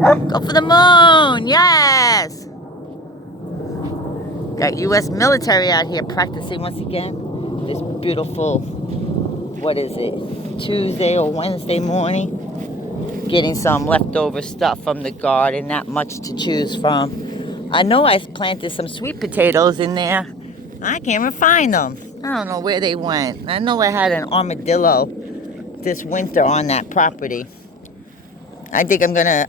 Go for the moon. Yes. Got U.S. military out here practicing once again. This beautiful, what is it, Tuesday or Wednesday morning. Getting some leftover stuff from the garden, not much to choose from. I know I planted some sweet potatoes in there. I can't even find them. I don't know where they went. I know I had an armadillo this winter on that property. I think I'm gonna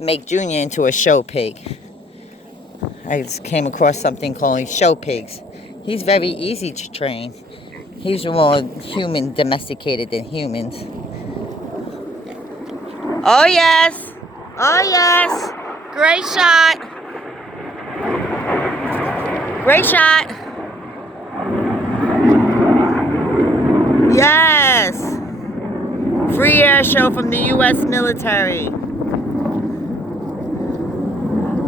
make Junior into a show pig. I just came across something called show pigs. He's very easy to train. He's more human domesticated than humans. Oh yes! Oh yes! Great shot! Great shot! Yes! Free air show from the U.S. military.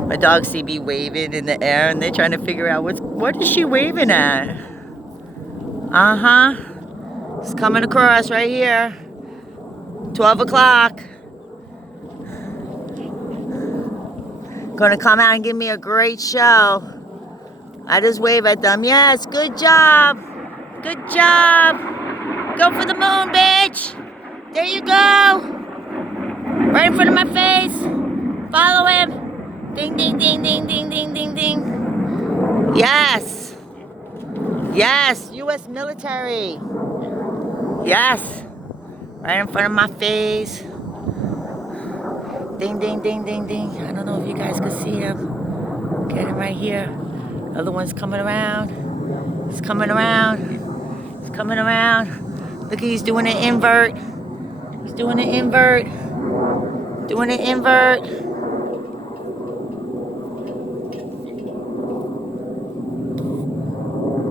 My dogs see me waving in the air and they're trying to figure out what is she waving at? Uh-huh. It's coming across right here. 12 o'clock. Gonna come out and give me a great show. I just wave at them. Yes, good job. Good job. Go for the moon, bitch. There you go. Right in front of my face. Follow him. Ding, ding, ding, ding, ding, ding, ding, ding. Yes. Yes, U.S. military. Yes. Right in front of my face. Ding, ding, ding, ding, ding. I don't know if you guys can see him. Get him right here. Other one's coming around. He's coming around. He's coming around. Look, he's doing an invert. He's doing an invert. Doing an invert.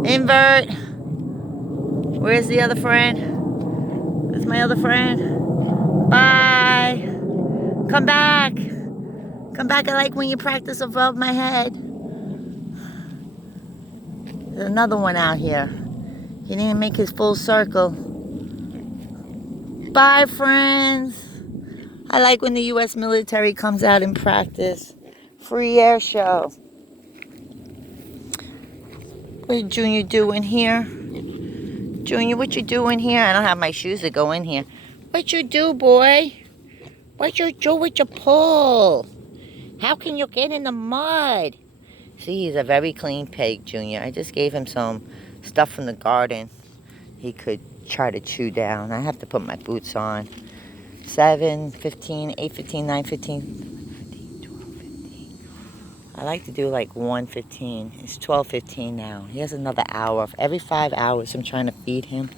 Invert. Where's the other friend? Where's my other friend? Bye. Come back. Come back. I like when you practice above my head. There's another one out here. He didn't make his full circle. Bye, friends. I like when the U.S. military comes out and practice. Free air show. What did Junior do in here? Junior, what you doing here? I don't have my shoes to go in here. What you do, boy? What you do with your pull? How can you get in the mud? See, he's a very clean pig, Junior. I just gave him some stuff from the garden he could try to chew down. I have to put my boots on. 7, 15, 8, 15, 9, 15, 15, 12, 15. I like to do like 1:15. It's 12:15 now. He has another hour. Every 5 hours, I'm trying to feed him.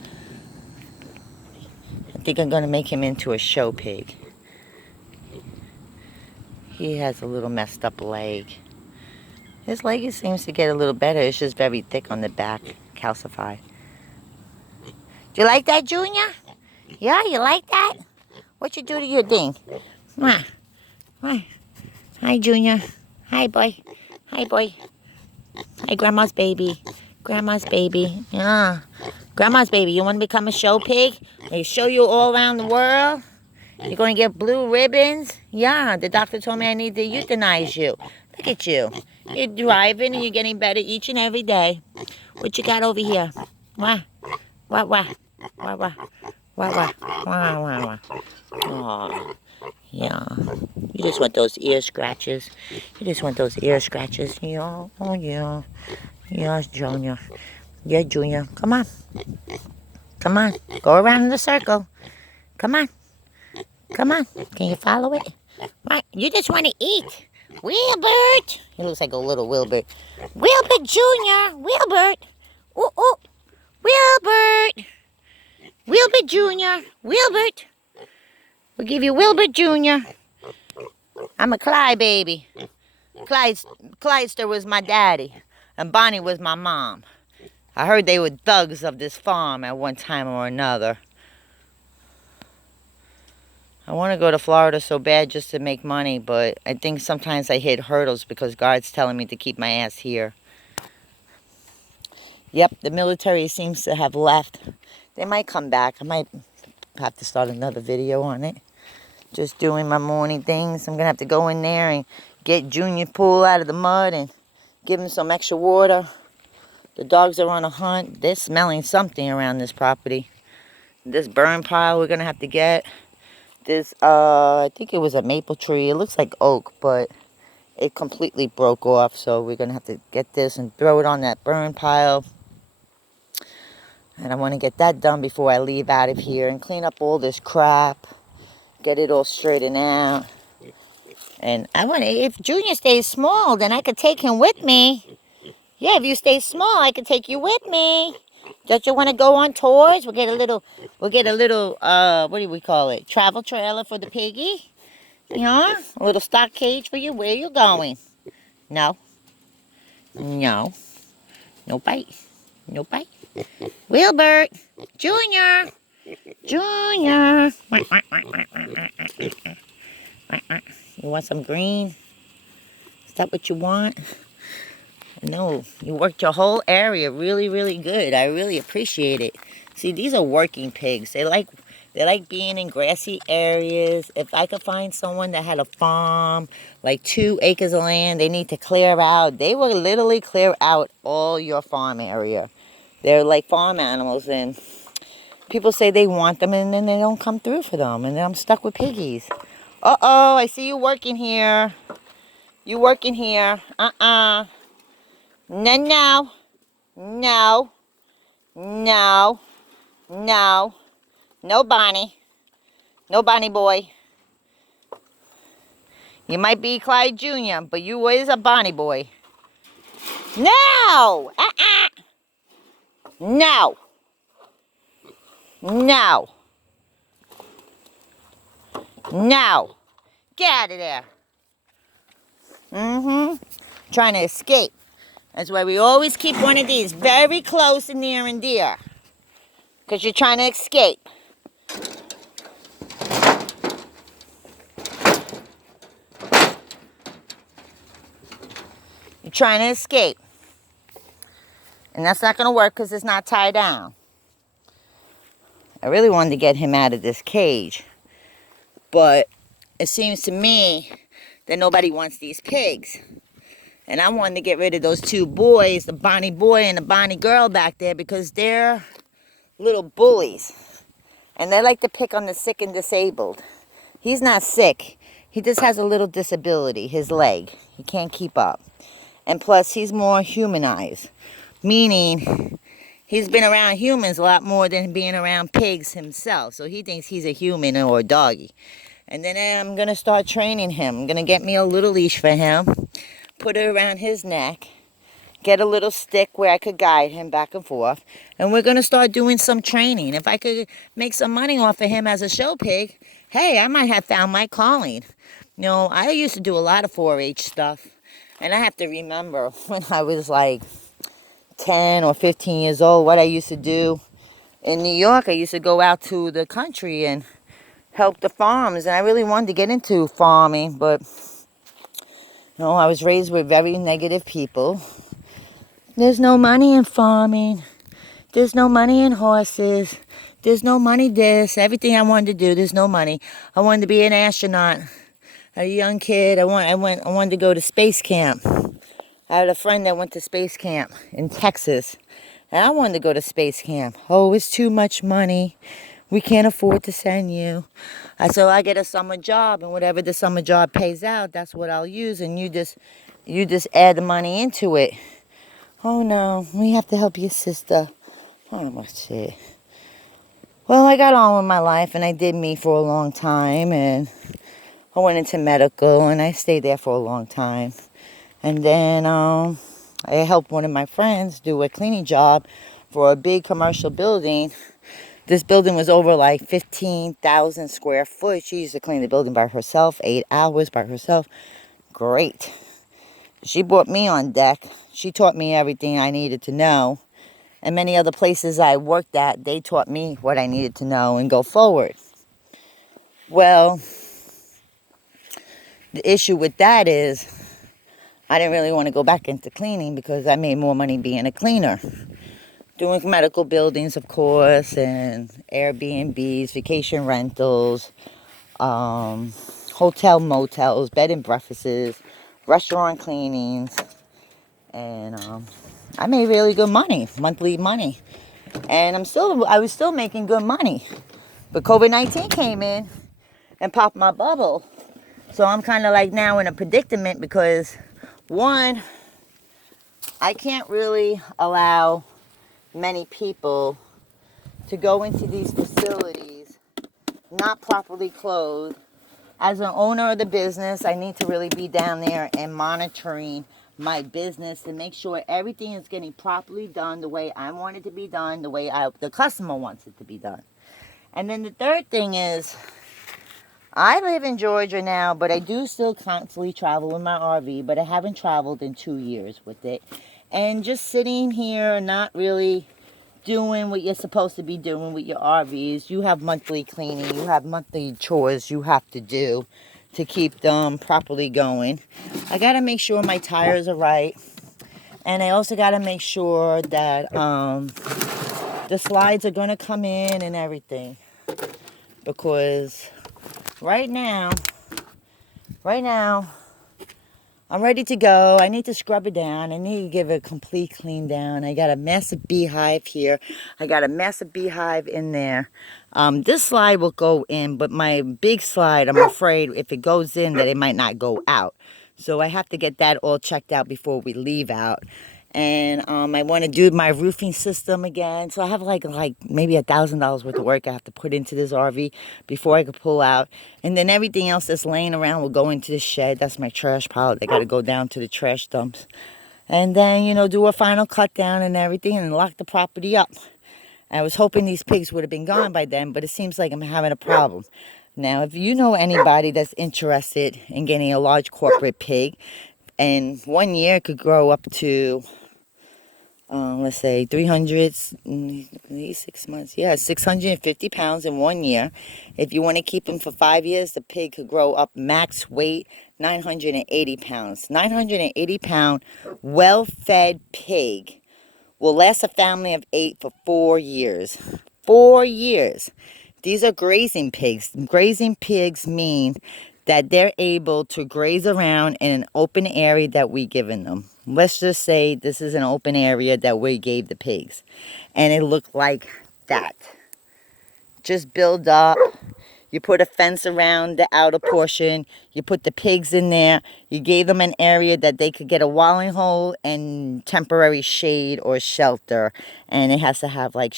I think I'm going to make him into a show pig. He has a little messed up leg. His leg seems to get a little better. It's just very thick on the back, calcified. Do you like that, Junior? Yeah, you like that? What you do to your thing? Mwah. Mwah. Hi, Junior. Hi, boy. Hi, boy. Hi, Grandma's baby. Grandma's baby. Yeah. Grandma's baby. You want to become a show pig? They show you all around the world? You're going to get blue ribbons? Yeah, the doctor told me I need to euthanize you. Look at you. You're driving and you're getting better each and every day. What you got over here? Wah. Wah, wah. Wah, wah. Wah, wah. Wah, wah, wah. Aw. Yeah. You just want those ear scratches. You just want those ear scratches. Yeah. Oh, yeah. Yeah, Junior. Yeah, Junior. Come on. Come on. Go around in the circle. Come on. Come on. Can you follow it? Right. You just want to eat. Wilbert. He looks like a little Wilbert. Wilbert Jr. Wilbert. Ooh, ooh. Wilbert. Wilbert Jr. Wilbert. We'll give you Wilbert Jr. I'm a Clyde baby. Clydester was my daddy. And Bonnie was my mom. I heard they were thugs of this farm at one time or another. I want to go to Florida so bad just to make money, but I think sometimes I hit hurdles because God's telling me to keep my ass here. Yep, the military seems to have left. They might come back. I might have to start another video on it. Just doing my morning things. I'm going to have to go in there and get Junior Pool out of the mud and give him some extra water. The dogs are on a hunt. They're smelling something around this property. This burn pile we're going to have to get. This, I think it was a maple tree. It looks like oak, but it completely broke off. So we're going to have to get this and throw it on that burn pile. And I want to get that done before I leave out of here and clean up all this crap. Get it all straightened out. And I want to, if Junior stays small, then I could take him with me. Yeah, if you stay small, I could take you with me. Don't you want to go on tours? We'll get a little, what do we call it? Travel trailer for the piggy. Yeah, a little stock cage for you. Where you going? No. No. No bite. No bite. Wilbert. Junior. Junior. You want some green? Is that what you want? No, you worked your whole area really, really good. I really appreciate it. See, these are working pigs. They like being in grassy areas. If I could find someone that had a farm, like 2 acres of land, they need to clear out. They will literally clear out all your farm area. They're like farm animals, and people say they want them, and then they don't come through for them, and then I'm stuck with piggies. Uh-oh, I see you working here. You working here. Uh-uh. No, no, no, no, no, no, Bonnie. No, Bonnie boy. You might be Clyde Jr., but you is a Bonnie boy. No! No! No! No! Get out of there. Trying to escape. That's why we always keep one of these very close and near and dear. Because you're trying to escape. You're trying to escape. And that's not going to work because it's not tied down. I really wanted to get him out of this cage. But it seems to me that nobody wants these pigs. And I wanted to get rid of those 2 boys, the Bonnie boy and the Bonnie girl back there, because they're little bullies. And they like to pick on the sick and disabled. He's not sick. He just has a little disability, his leg. He can't keep up. And plus, he's more humanized. Meaning, he's been around humans a lot more than being around pigs himself. So he thinks he's a human or a doggy. And then I'm going to start training him. I'm going to get me a little leash for him. Put it around his neck, get a little stick where I could guide him back and forth, and we're going to start doing some training. If I could make some money off of him as a show pig, hey, I might have found my calling. You know, I used to do a lot of 4-H stuff, and I have to remember when I was like 10 or 15 years old, what I used to do. In New York, I used to go out to the country and help the farms, and I really wanted to get into farming, but no, I was raised with very negative people. There's no money in farming. There's no money in horses. There's no money this. Everything I wanted to do, there's no money. I wanted to be an astronaut. A young kid, I wanted to go to space camp. I had a friend that went to space camp in Texas. And I wanted to go to space camp. Oh, it's too much money. We can't afford to send you. So I get a summer job, and whatever the summer job pays out, that's what I'll use. And you just add the money into it. Oh no, we have to help your sister. Oh shit. Well, I got on with my life, and I did me for a long time, and I went into medical, and I stayed there for a long time. And then I helped one of my friends do a cleaning job for a big commercial building. This building was over like 15,000 square foot. She used to clean the building by herself, 8 hours by herself. Great. She brought me on deck. She taught me everything I needed to know. And many other places I worked at, they taught me what I needed to know and go forward. Well, the issue with that is I didn't really want to go back into cleaning because I made more money being a cleaner. Doing medical buildings, of course, and Airbnbs, vacation rentals, hotel motels, bed and breakfasts, restaurant cleanings, and I made really good money, monthly money, and I was still making good money, but COVID-19 came in and popped my bubble, so I'm kind of like now in a predicament because one, I can't really allow many people to go into these facilities not properly clothed. As an owner of the business, I need to really be down there and monitoring my business to make sure everything is getting properly done the way I want it to be done, the way the customer wants it to be done. And then the third thing is, I live in Georgia now, but I do still constantly travel in my RV, but I haven't traveled in 2 years with it. And just sitting here, not really doing what you're supposed to be doing with your RVs. You have monthly cleaning, you have monthly chores you have to do to keep them properly going. I got to make sure my tires are right. And I also got to make sure that the slides are going to come in and everything. Because right now, I'm ready to go. I need to scrub it down. I need to give it a complete clean down. I got a massive beehive here. I got a massive beehive in there. This slide will go in, but my big slide, I'm afraid if it goes in that it might not go out. So I have to get that all checked out before we leave out. And I want to do my roofing system again. So I have like maybe $1,000 worth of work I have to put into this RV before I can pull out. And then everything else that's laying around will go into the shed. That's my trash pile. They got to go down to the trash dumps. And then, you know, do a final cut down and everything and lock the property up. I was hoping these pigs would have been gone by then, but it seems like I'm having a problem. Now, if you know anybody that's interested in getting a large corporate pig, and 1 year it could grow up to let's say 300, 6 months, yeah, 650 pounds in 1 year. If you want to keep him for 5 years, the pig could grow up max weight 980 pounds. 980 pound well-fed pig will last a family of 8 for 4 years. 4 years. These are grazing pigs. Grazing pigs mean that they're able to graze around in an open area that we given them. Let's just say this is an open area that we gave the pigs. And it looked like that. Just build up. You put a fence around the outer portion. You put the pigs in there. You gave them an area that they could get a watering hole and temporary shade or shelter. And it has to have like,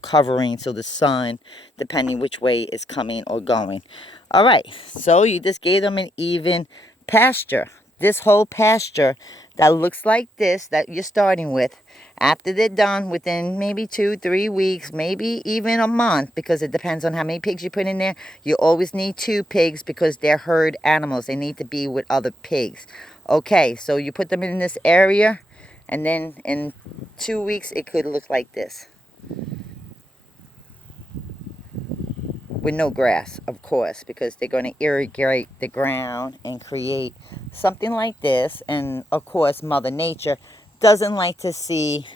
covering so the sun, depending which way is coming or going. All right, so you just gave them an even pasture. This whole pasture that looks like this that you're starting with, after they're done within maybe 2-3 weeks, maybe even a month, because it depends on how many pigs you put in there. You always need 2 pigs because they're herd animals. They need to be with other pigs. Okay, so you put them in this area, and then in 2 weeks it could look like this. With no grass, of course, because they're going to irrigate the ground and create something like this. And of course, Mother Nature doesn't like to see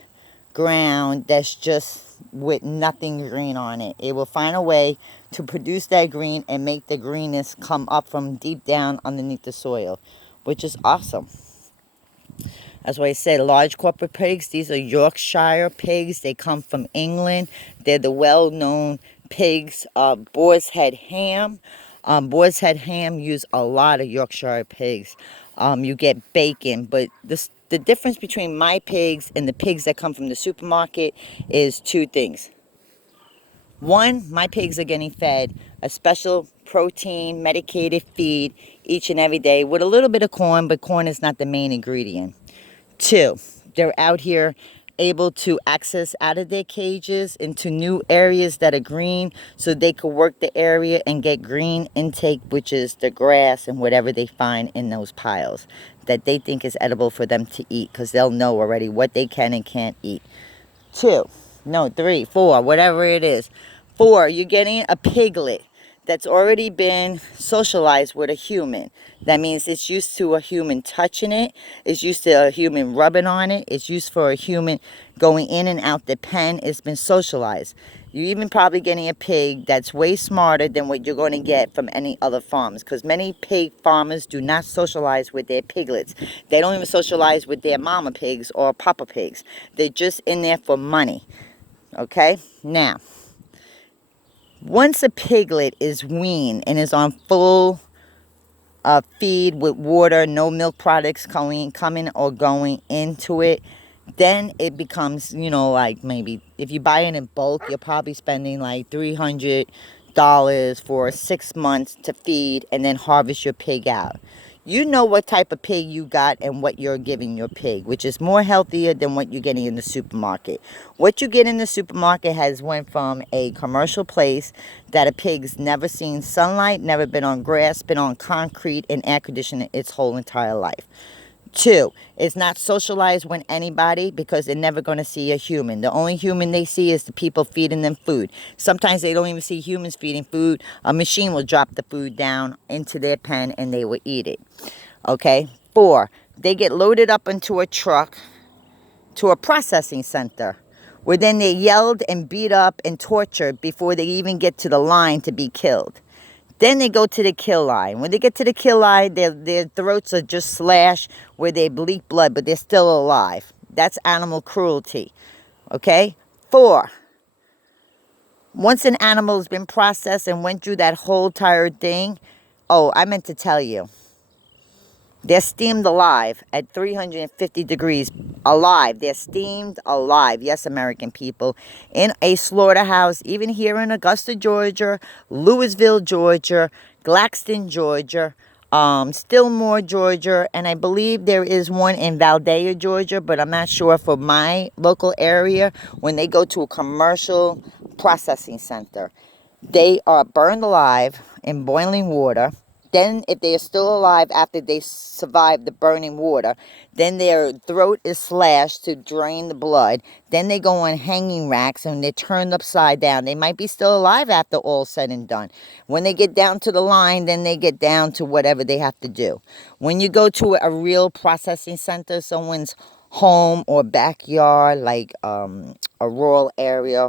ground that's just with nothing green on it. It will find a way to produce that green and make the greenness come up from deep down underneath the soil, which is awesome. That's why I said large corporate pigs. These are Yorkshire pigs. They come from England. They're the well-known pigs. Boar's Head ham. Boar's Head ham use a lot of Yorkshire pigs. You get bacon, but the difference between my pigs and the pigs that come from the supermarket is 2 things. One, my pigs are getting fed a special protein medicated feed each and every day with a little bit of corn, but corn is not the main ingredient. 2, they're out here able to access out of their cages into new areas that are green, so they could work the area and get green intake, which is the grass and whatever they find in those piles that they think is edible for them to eat, because they'll know already what they can and can't eat. 3, 4, whatever it is. 4, you're getting a piglet that's already been socialized with a human. That means it's used to a human touching it. It's used to a human rubbing on it. It's used for a human going in and out the pen. It's been socialized. You're even probably getting a pig that's way smarter than what you're going to get from any other farms. Because many pig farmers do not socialize with their piglets. They don't even socialize with their mama pigs or papa pigs. They're just in there for money. Okay? Now, once a piglet is weaned and is on full feed with water, no milk products coming or going into it, then it becomes, you know, like maybe if you buy it in bulk, you're probably spending like $300 for 6 months to feed and then harvest your pig out. You know what type of pig you got and what you're giving your pig, which is more healthier than what you're getting in the supermarket. What you get in the supermarket has went from a commercial place that a pig's never seen sunlight, never been on grass, been on concrete and air conditioning its whole entire life. 2, it's not socialized with anybody because they're never going to see a human. The only human they see is the people feeding them food. Sometimes they don't even see humans feeding food. A machine will drop the food down into their pen and they will eat it. Okay? 4, they get loaded up into a truck to a processing center where then they're yelled and beat up and tortured before they even get to the line to be killed. Then they go to the kill line. When they get to the kill line, their throats are just slashed where they bleed blood, but they're still alive. That's animal cruelty. Okay? 4, once an animal has been processed and went through that whole entire thing, oh, I meant to tell you, they're steamed alive at 350 degrees. Alive. They're steamed alive. Yes, American people. In a slaughterhouse, even here in Augusta, Georgia, Louisville, Georgia, Claxton, Georgia, Stillmore, Georgia, and I believe there is one in Valdea, Georgia, but I'm not sure for my local area. When they go to a commercial processing center, they are burned alive in boiling water. Then, if they are still alive after they survive the burning water, then their throat is slashed to drain the blood. Then they go on hanging racks and they're turned upside down. They might be still alive after all said and done. When they get down to the line, then they get down to whatever they have to do. When you go to a real processing center, someone's home or backyard, like a rural area,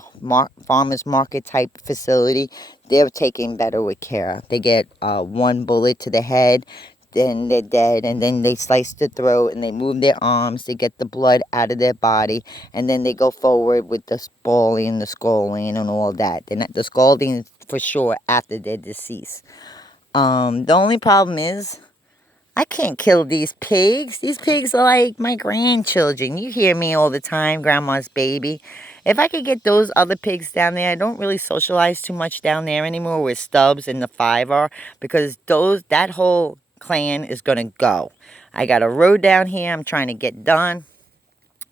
farmer's market type facility, they're taken better with care. They get 1 bullet to the head, then they're dead, and then they slice the throat and they move their arms to get the blood out of their body, and then they go forward with the spalling, the scalding, and all that. The scalding is for sure after they're deceased. The only problem is, I can't kill these pigs. These pigs are like my grandchildren. You hear me all the time, grandma's baby. If I could get those other pigs down there, I don't really socialize too much down there anymore where Stubbs and the 5 are, because that whole clan is going to go. I got a road down here I'm trying to get done,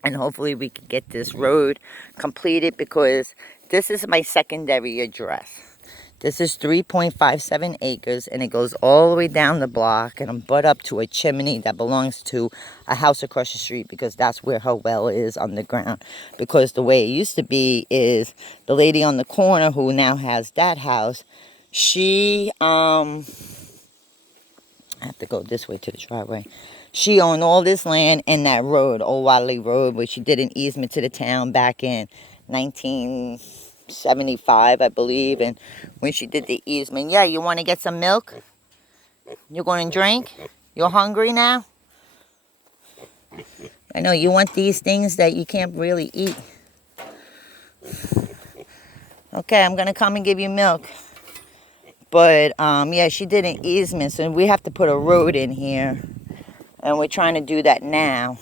and hopefully we can get this road completed because this is my secondary address. This is 3.57 acres, and it goes all the way down the block, and I'm butt up to a chimney that belongs to a house across the street because that's where her well is underground. Because the way it used to be is the lady on the corner who now has that house, she, I have to go this way to the driveway. She owned all this land and that road, Old Wadley Road, where she did an easement to the town back in 1975, I believe, and when she did the easement. Yeah, you want to get some milk? You're going to drink? You're hungry now? I know you want these things that you can't really eat. Okay, I'm going to come and give you milk. But, yeah, she did an easement, so we have to put a road in here, and we're trying to do that now.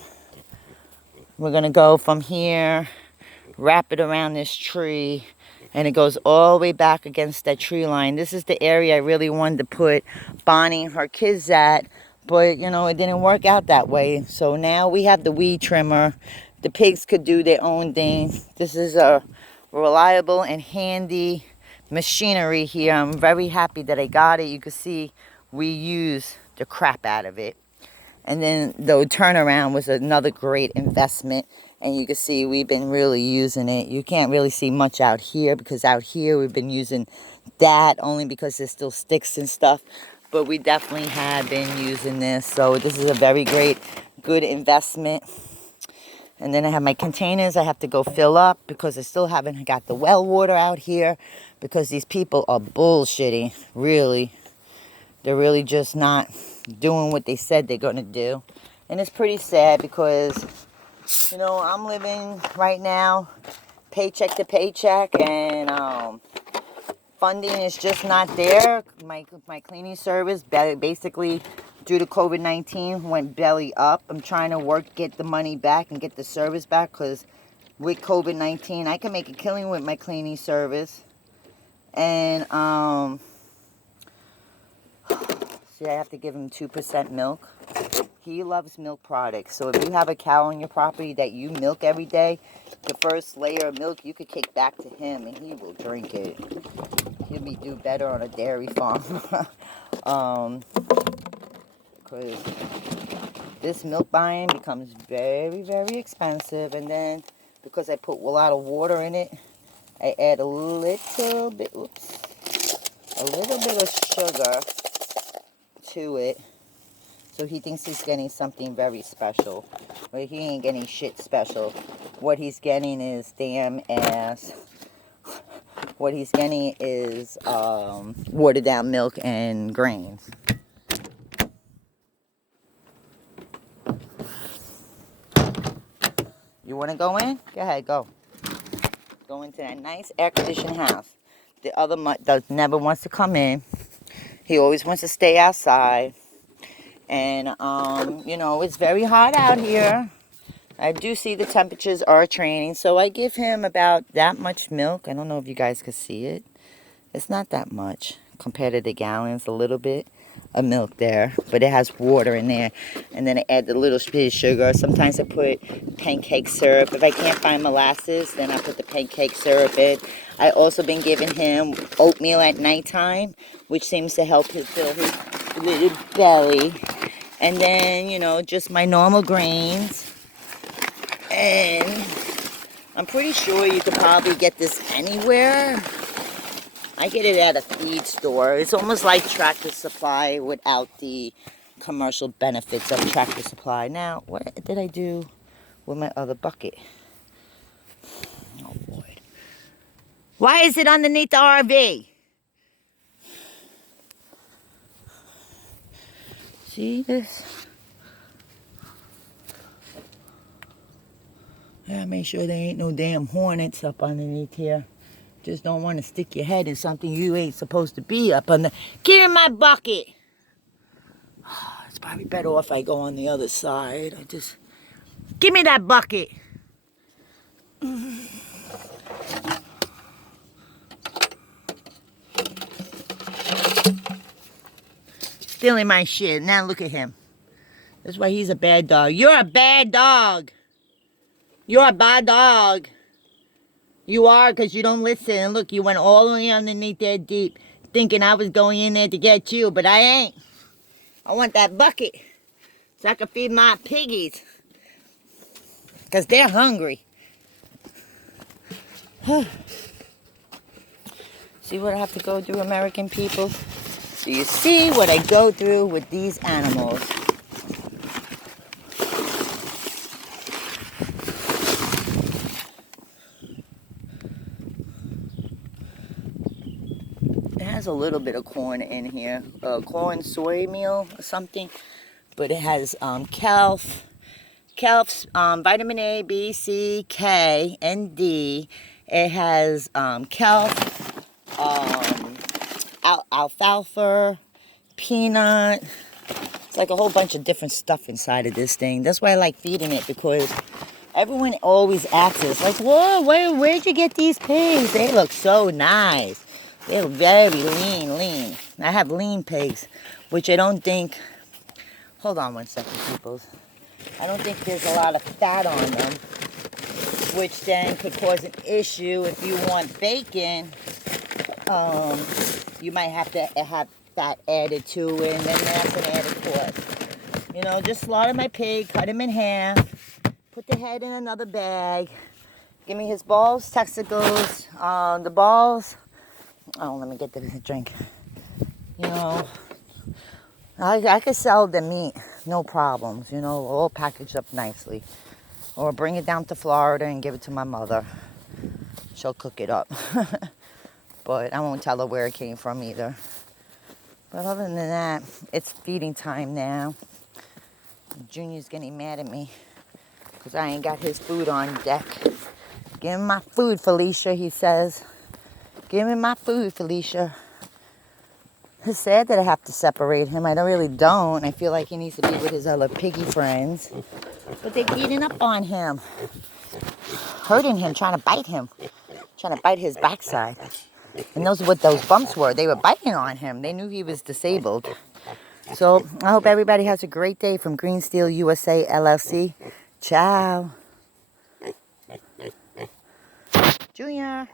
We're going to go from here, wrap it around this tree, and it goes all the way back against that tree line. This is the area I really wanted to put Bonnie and her kids at, but, you know, it didn't work out that way. So now we have the weed trimmer. The pigs could do their own thing. This is a reliable and handy machinery here. I'm very happy that I got it. You can see we use the crap out of it. And then the turnaround was another great investment. And you can see we've been really using it. You can't really see much out here because out here we've been using that only because there's still sticks and stuff. But we definitely have been using this. So this is a very good investment. And then I have my containers I have to go fill up because I still haven't got the well water out here because these people are bullshitting, really. They're really just not doing what they said they're going to do. And it's pretty sad because, you know, I'm living right now paycheck to paycheck, and funding is just not there. My cleaning service basically, due to COVID-19, went belly up. I'm trying to get the money back and get the service back because with COVID-19, I can make a killing with my cleaning service. And see, I have to give him 2% milk. He loves milk products. So if you have a cow on your property that you milk every day, the first layer of milk you could kick back to him and he will drink it. He'll do better on a dairy farm. Because this milk buying becomes very, very expensive. And then because I put a lot of water in it, I add a little bit of sugar to it. So he thinks he's getting something very special. But he ain't getting shit special. What he's getting is damn ass. What he's getting is watered down milk and grains. You want to go in? Go ahead, go. Go into that nice air-conditioned house. The other mutt never wants to come in. He always wants to stay outside. And, you know, it's very hot out here. I do see the temperatures are training. So I give him about that much milk. I don't know if you guys can see it. It's not that much compared to the gallons. A little bit of milk there. But it has water in there. And then I add a little bit of sugar. Sometimes I put pancake syrup. If I can't find molasses, then I put the pancake syrup in. I also been giving him oatmeal at nighttime, which seems to help him fill his little belly. And then, you know, just my normal grains. And I'm pretty sure you could probably get this anywhere. I get it at a feed store. It's almost like Tractor Supply without the commercial benefits of Tractor Supply. Now, what did I do with my other bucket? Oh, boy. Why is it underneath the RV? See this? Yeah, make sure there ain't no damn hornets up underneath here. Just don't want to stick your head in something you ain't supposed to be up under. Get in my bucket! It's probably better off I go on the other side. Give me that bucket! Stealing my shit. Now look at him. That's why he's a bad dog. You're a bad dog. You're a bad dog. You are, because you don't listen. And look, you went all the way underneath there deep, thinking I was going in there to get you, but I ain't. I want that bucket so I can feed my piggies, because they're hungry. See what I have to go through, American people? So you see what I go through with these animals. It has a little bit of corn in here, corn soy meal or something, but it has calf, vitamin A, B, C, K, and D. It has calf, alfalfa, peanut. It's like a whole bunch of different stuff inside of this thing. That's why I like feeding it, because everyone always asks us, like, whoa, where'd you get these pigs? They look so nice. They're very lean. I have lean pigs, which I don't think, hold on one second, people. I don't think there's a lot of fat on them, which then could cause an issue if you want bacon. You might have to have fat added to it, and then that's an added cost. You know, just slaughter my pig, cut him in half, put the head in another bag, give me his balls, testicles, the balls. Oh, let me get the drink. You know, I could sell the meat, no problems, you know, all packaged up nicely. Or bring it down to Florida and give it to my mother. She'll cook it up. But I won't tell her where it came from either. But other than that, it's feeding time now. Junior's getting mad at me because I ain't got his food on deck. Give him my food, Felicia, he says. Give me my food, Felicia. It's sad that I have to separate him. I really don't. I feel like he needs to be with his other piggy friends. But they're beating up on him. Hurting him, trying to bite him. Trying to bite his backside. And those are what those bumps were. They were biting on him. They knew he was disabled. So I hope everybody has a great day from Green Steel USA LLC. Ciao. Junior.